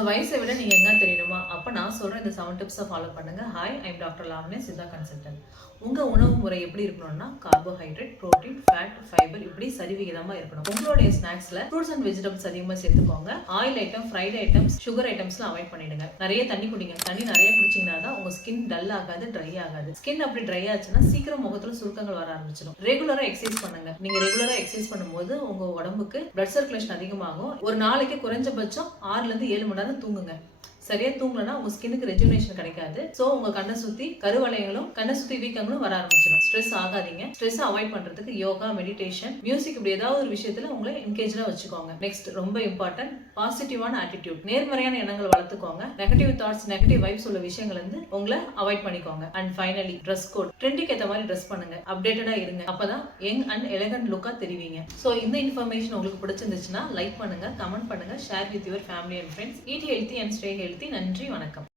உங்க வயசை விட நீங்க எங்க தெரியணுமா? அப்ப நான் சொல்றேன் இந்த 7 டிப்ஸை ஃபாலோ பண்ணுங்க. Hi, I am doctor Lavanya, Siddha consultant. உங்க உணவு முறை எப்படி இருக்கணும்னா கார்போஹைட்ரேட், புரோட்டீன், ஃபேட், ஃபைபர் இப்படி சரிவிகிதமா இருக்கணும். உங்களுடைய ஸ்நாக்ஸ்ல ஃப்ரூட்ஸ் அண்ட் வெஜிடபிள்ஸ் அதிகமா சேர்த்துக்கோங்க. Oil item, fried items, sugar ஐட்டம்ஸ்லாம் அவாய்ட் பண்ணிடுங்க. நிறைய தண்ணி குடிங்க. தண்ணி நிறைய குடிச்சீங்கன்னா தான் உங்க ஸ்கின் டல் ஆகாது, ட்ரை ஆகாது. ஸ்கின் அப்படி ட்ரை ஆச்சுன்னா சீக்கிரம் முகத்துல சுருக்கங்கள் வர ஆரம்பிச்சிடும். ரெகுலரா எக்ஸசைஸ் பண்ணுங்க. நீங்க ரெகுலரா எக்ஸசைஸ் பண்ணும்போது உங்க உடம்புக்கு பிளட் சர்க்குலேஷன் அதிகமாகும். ஒரு நாளைக்கு குறைஞ்சபட்சம் 6 to 7 மணி நேரம் தூங்குங்க. சரியா தூங்கலனா உங்க ஸ்கின்னுக்கு ரெஜுனேஷன் கிடைக்காது. சோ உங்க கண்ணை சுத்தி கருவளையங்களும் கண்ணை சுத்தி வீக்கங்களும் வர ஆரம்பிச்சிடும். ஸ்ட்ரெஸ் ஆகாதீங்க. ஸ்ட்ரெஸ் அவாய்ட் பண்றதுக்கு யோகா, மெடிடேஷன், மியூசிக் இப்படி ஏதாவது ஒரு விஷயத்துல உங்களை என்கேஜா வச்சுக்கோங்க. நெக்ஸ்ட் ரொம்ப இம்பார்ட்டன்ட், பாசிட்டிவான ஆட்டிடியூட். நேர்மறையான எண்ணங்கள் வளர்த்துக்கோங்க. நெகட்டிவ் தாட்ஸ், நெகட்டிவ் வைப்ஸ் உள்ள விஷயங்கள் வந்து உங்களை அவாய்ட் பண்ணிக்கோங்க. And finally dress code. ட்ரெண்டிக்கு ஏற்ற மாதிரி ட்ரெஸ் பண்ணுங்க. அப்டேட்டடா இருங்க. அப்பதான் யங் அண்ட் எலகன்ட் லுக்கா தெரிவிங்க. சோ இந்த இன்ஃபர்மேஷன் உங்களுக்கு பிடிச்சிருந்துச்சுன்னா லைக் பண்ணுங்க, கமெண்ட் பண்ணுங்க, share with your family and friends. Eat healthy and stay healthy. நன்றி, வணக்கம்.